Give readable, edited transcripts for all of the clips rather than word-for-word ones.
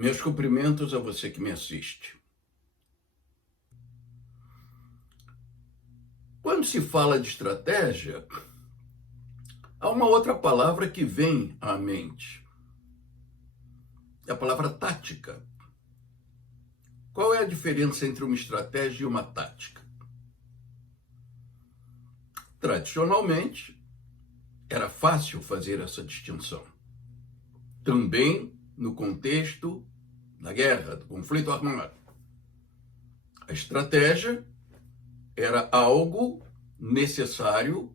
Meus cumprimentos a você que me assiste. Quando se fala de estratégia, há uma outra palavra que vem à mente. É a palavra tática. Qual é a diferença entre uma estratégia e uma tática? Tradicionalmente, era fácil fazer essa distinção. Também no contexto da guerra, do conflito armado. A estratégia era algo necessário,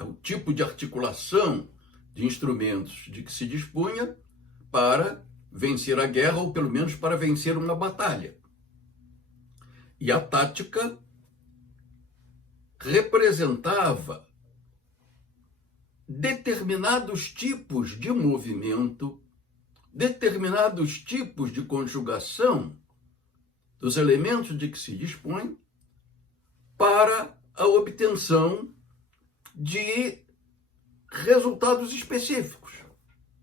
o tipo de articulação de instrumentos de que se dispunha para vencer a guerra, ou pelo menos para vencer uma batalha. E a tática representava determinados tipos de movimento, determinados tipos de conjugação dos elementos de que se dispõe para a obtenção de resultados específicos.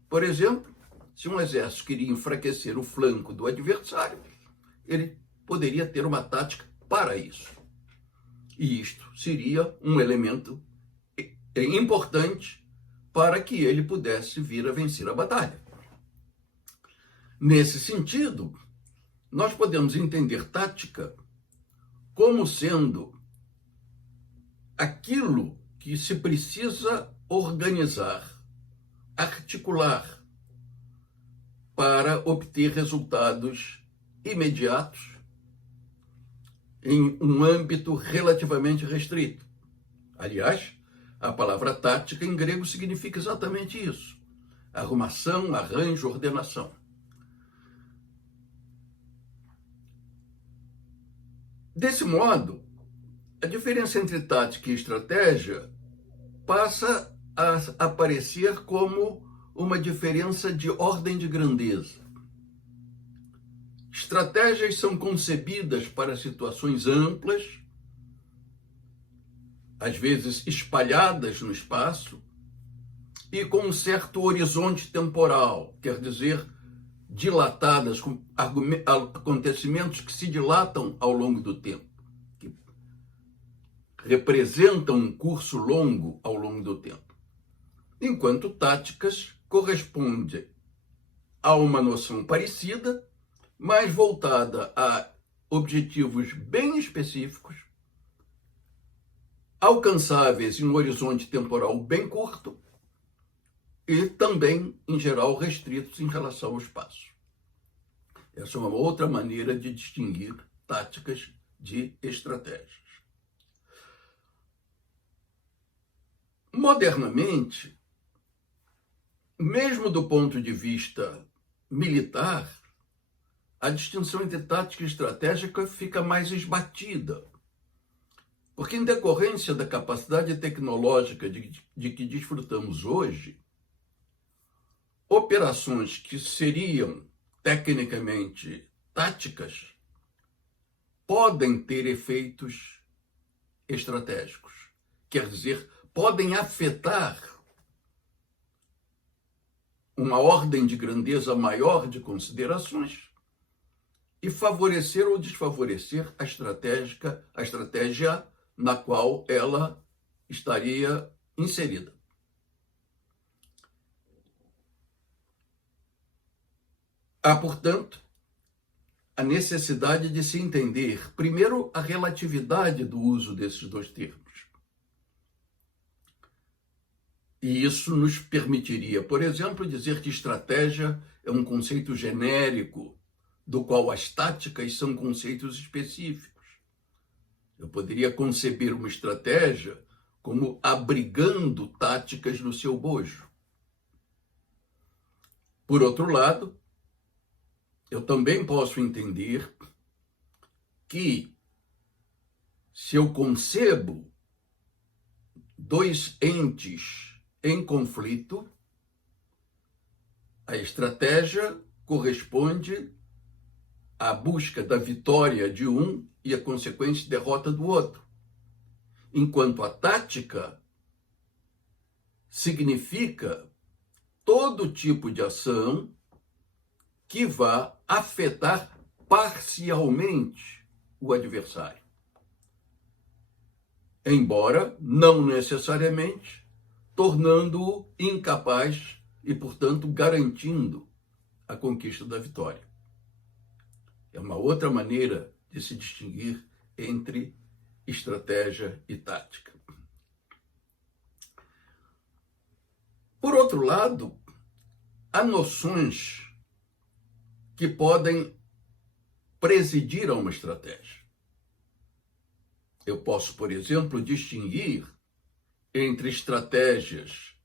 Por exemplo, se um exército queria enfraquecer o flanco do adversário, ele poderia ter uma tática para isso. E isto seria um elemento importante para que ele pudesse vir a vencer a batalha. Nesse sentido, nós podemos entender tática como sendo aquilo que se precisa organizar, articular, para obter resultados imediatos em um âmbito relativamente restrito. Aliás, a palavra tática em grego significa exatamente isso: arrumação, arranjo, ordenação. Desse modo, a diferença entre tática e estratégia passa a aparecer como uma diferença de ordem de grandeza. Estratégias são concebidas para situações amplas, às vezes espalhadas no espaço, e com um certo horizonte temporal, quer dizer, dilatadas, com acontecimentos que se dilatam ao longo do tempo, que representam um curso longo ao longo do tempo. Enquanto táticas correspondem a uma noção parecida, mas voltada a objetivos bem específicos, alcançáveis em um horizonte temporal bem curto e também, em geral, restritos em relação ao espaço. Essa é uma outra maneira de distinguir táticas de estratégias. Modernamente, mesmo do ponto de vista militar, a distinção entre tática e estratégica fica mais esbatida, porque em decorrência da capacidade tecnológica de que desfrutamos hoje, operações que seriam tecnicamente táticas podem ter efeitos estratégicos, quer dizer, podem afetar uma ordem de grandeza maior de considerações e favorecer ou desfavorecer a estratégia na qual ela estaria inserida. Há, portanto, a necessidade de se entender, primeiro, a relatividade do uso desses dois termos. E isso nos permitiria, por exemplo, dizer que estratégia é um conceito genérico, do qual as táticas são conceitos específicos. Eu poderia conceber uma estratégia como abrigando táticas no seu bojo. Por outro lado, eu também posso entender que, se eu concebo dois entes em conflito, a estratégia corresponde à busca da vitória de um e a consequente derrota do outro, enquanto a tática significa todo tipo de ação que vá afetar parcialmente o adversário, embora não necessariamente tornando-o incapaz e, portanto, garantindo a conquista da vitória. É uma outra maneira de se distinguir entre estratégia e tática. Por outro lado, há noções que podem presidir a uma estratégia. Eu posso, por exemplo, distinguir entre estratégias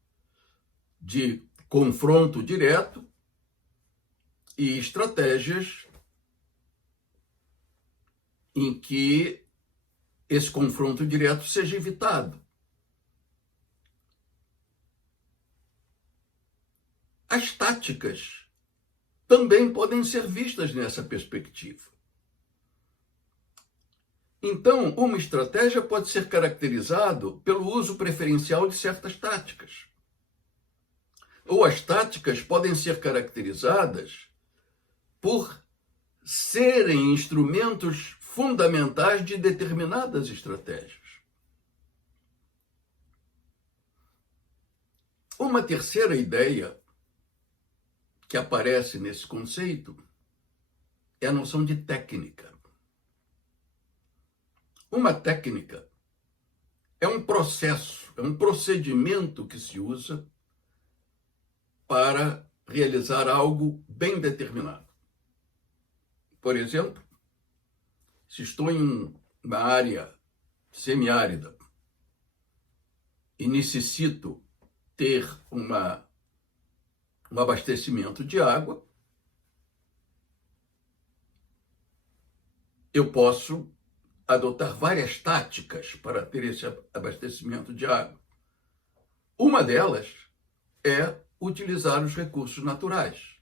de confronto direto e estratégias em que esse confronto direto seja evitado. As táticas também podem ser vistas nessa perspectiva. Então, uma estratégia pode ser caracterizada pelo uso preferencial de certas táticas. Ou as táticas podem ser caracterizadas por serem instrumentos fundamentais de determinadas estratégias. Uma terceira ideia que aparece nesse conceito é a noção de técnica. Uma técnica é um processo, é um procedimento que se usa para realizar algo bem determinado. Por exemplo, se estou em uma área semiárida e necessito ter um abastecimento de água, eu posso adotar várias táticas para ter esse abastecimento de água. Uma delas é utilizar os recursos naturais,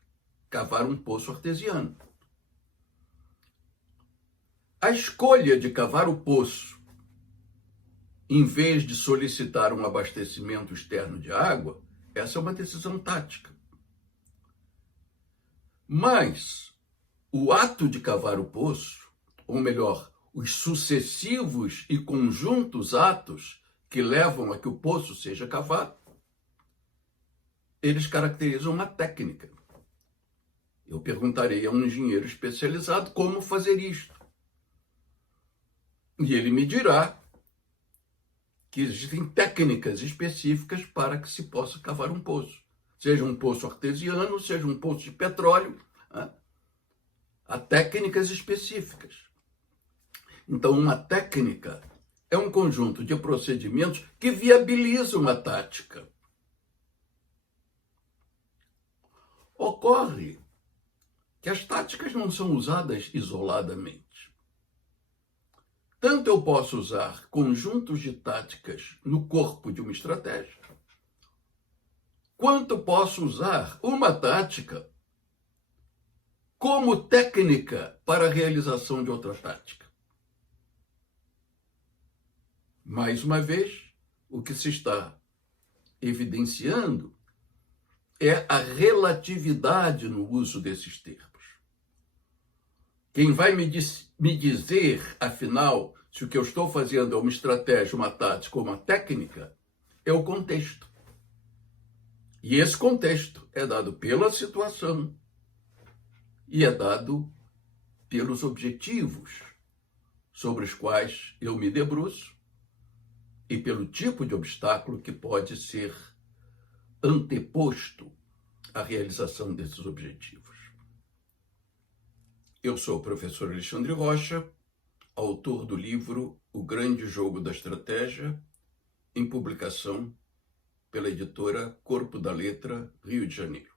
cavar um poço artesiano. A escolha de cavar o poço, em vez de solicitar um abastecimento externo de água, essa é uma decisão tática. Mas o ato de cavar o poço, ou melhor, os sucessivos e conjuntos atos que levam a que o poço seja cavado, eles caracterizam uma técnica. Eu perguntarei a um engenheiro especializado como fazer isto. E ele me dirá que existem técnicas específicas para que se possa cavar um poço. Seja um poço artesiano, seja um poço de petróleo. Há técnicas específicas. Então, uma técnica é um conjunto de procedimentos que viabilizam uma tática. Ocorre que as táticas não são usadas isoladamente. Tanto eu posso usar conjuntos de táticas no corpo de uma estratégia, quanto posso usar uma tática como técnica para a realização de outra tática. Mais uma vez, o que se está evidenciando é a relatividade no uso desses termos. Quem vai me dizer, afinal, se o que eu estou fazendo é uma estratégia, uma tática ou uma técnica, é o contexto. E esse contexto é dado pela situação e é dado pelos objetivos sobre os quais eu me debruço e pelo tipo de obstáculo que pode ser anteposto à realização desses objetivos. Eu sou o professor Alexandre Rocha, autor do livro O Grande Jogo da Estratégia, em publicação pela editora Corpo da Letra, Rio de Janeiro.